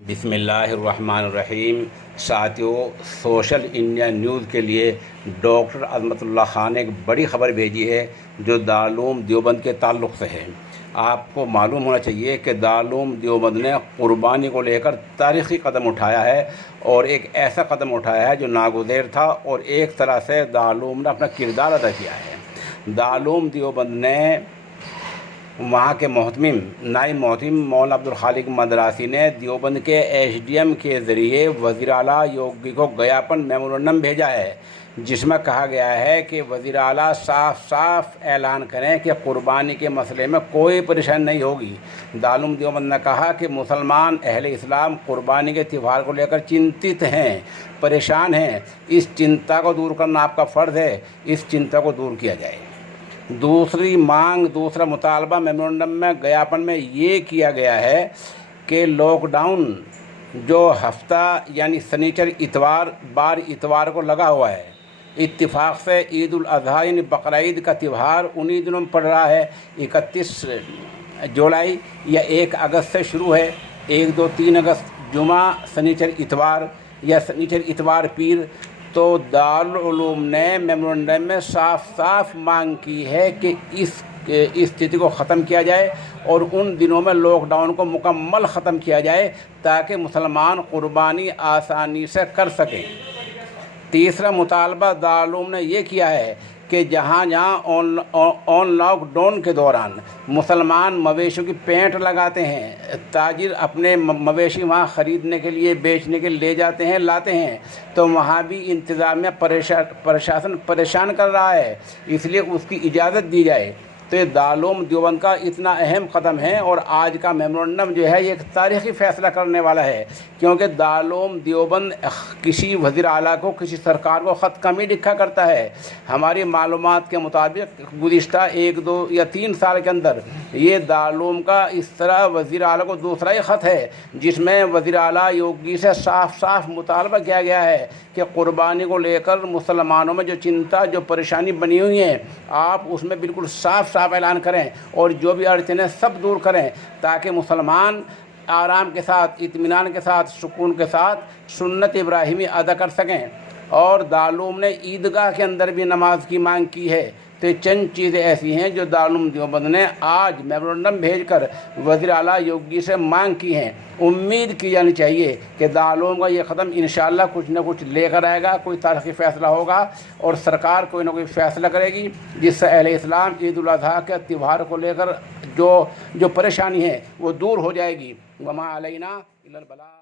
بسم اللہ الرحمن الرحیم۔ ساتھیو، سوشل انڈیا نیوز کے لیے ڈاکٹر عظمت اللہ خان نے ایک بڑی خبر بھیجی ہے جو دارالعلوم دیوبند کے تعلق سے ہے۔ آپ کو معلوم ہونا چاہیے کہ دارالعلوم دیوبند نے قربانی کو لے کر تاریخی قدم اٹھایا ہے، اور ایک ایسا قدم اٹھایا ہے جو ناگزیر تھا، اور ایک طرح سے دارالعلوم نے اپنا کردار ادا کیا ہے۔ دارالعلوم دیوبند نے وہاں کے محتمم نائب محتمم مولانا عبدالخالق مدراسی نے دیوبند کے ایس ڈی ایم کے ذریعے وزیر اعلیٰ یوگی کو گیاپن میمورنڈم بھیجا ہے، جس میں کہا گیا ہے کہ وزیر اعلیٰ صاف صاف اعلان کریں کہ قربانی کے مسئلے میں کوئی پریشانی نہیں ہوگی۔ دارالعلوم دیوبند نے کہا کہ مسلمان اہل اسلام قربانی کے تہوار کو لے کر چنتت ہیں، پریشان ہیں۔ اس چنتا کو دور کرنا آپ کا فرض ہے، اس چنتا کو دور کیا جائے۔ دوسرا مطالبہ میمورنڈم میں گیاپن میں یہ کیا گیا ہے کہ لاک ڈاؤن جو ہفتہ یعنی سنیچر اتوار کو لگا ہوا ہے، اتفاق سے عید الاضحیٰ یعنی بقرعید کا تہوار انہی دنوں میں پڑ رہا ہے۔ 31 جولائی یا 1 اگست سے شروع ہے۔ 1، 2، 3 اگست جمعہ، سنیچر اتوار یا سنیچر اتوار پیر۔ تو دارالعلوم نے میمورنڈم میں صاف صاف مانگ کی ہے کہ اس استھتی کو ختم کیا جائے اور ان دنوں میں لاک ڈاؤن کو مکمل ختم کیا جائے تاکہ مسلمان قربانی آسانی سے کر سکیں۔ تیسرا مطالبہ دارالعلوم نے یہ کیا ہے کہ جہاں آن لاک ڈاؤن کے دوران مسلمان مویشیوں کی پینٹ لگاتے ہیں، تاجر اپنے مویشی وہاں خریدنے کے لیے بیچنے کے لیے لے جاتے ہیں، لاتے ہیں، تو وہاں بھی انتظامیہ پرشاسن پریشان کر رہا ہے، اس لیے اس کی اجازت دی جائے۔ تو یہ دارالعلوم دیوبند کا اتنا اہم قدم ہے، اور آج کا میمورنڈم جو ہے یہ ایک تاریخی فیصلہ کرنے والا ہے، کیونکہ دارالعلوم دیوبند کسی وزیر اعلیٰ کو، کسی سرکار کو خط کم ہی لکھا کرتا ہے۔ ہماری معلومات کے مطابق گزشتہ 1، 2 یا 3 سال کے اندر یہ دارالعلوم کا اس طرح وزیر اعلیٰ کو دوسرا ہی خط ہے جس میں وزیر اعلیٰ یوگی سے صاف صاف مطالبہ کیا گیا ہے کہ قربانی کو لے کر مسلمانوں میں جو چنتا، جو پریشانی بنی ہوئی ہیں، آپ اس میں بالکل صاف اعلان کریں اور جو بھی اڑچنیں سب دور کریں تاکہ مسلمان آرام کے ساتھ، اطمینان کے ساتھ، سکون کے ساتھ سنت ابراہیمی ادا کر سکیں۔ اور دارالعلوم نے عیدگاہ کے اندر بھی نماز کی مانگ کی ہے۔ تو یہ چند چیزیں ایسی ہیں جو دارالعلوم دیوبند نے آج میمورنڈم بھیج کر وزیر اعلیٰ یوگی سے مانگ کی ہیں۔ امید کی جانی چاہیے کہ دارالعلوم کا یہ قدم انشاءاللہ کچھ نہ کچھ لے کر آئے گا، کوئی تاریخی فیصلہ ہوگا، اور سرکار کوئی نہ کوئی فیصلہ کرے گی جس سے اہل اسلام عید الاضحیٰ کے تہوار کو لے کر جو پریشانی ہے وہ دور ہو جائے گی۔ وما علینا الا البلاغ۔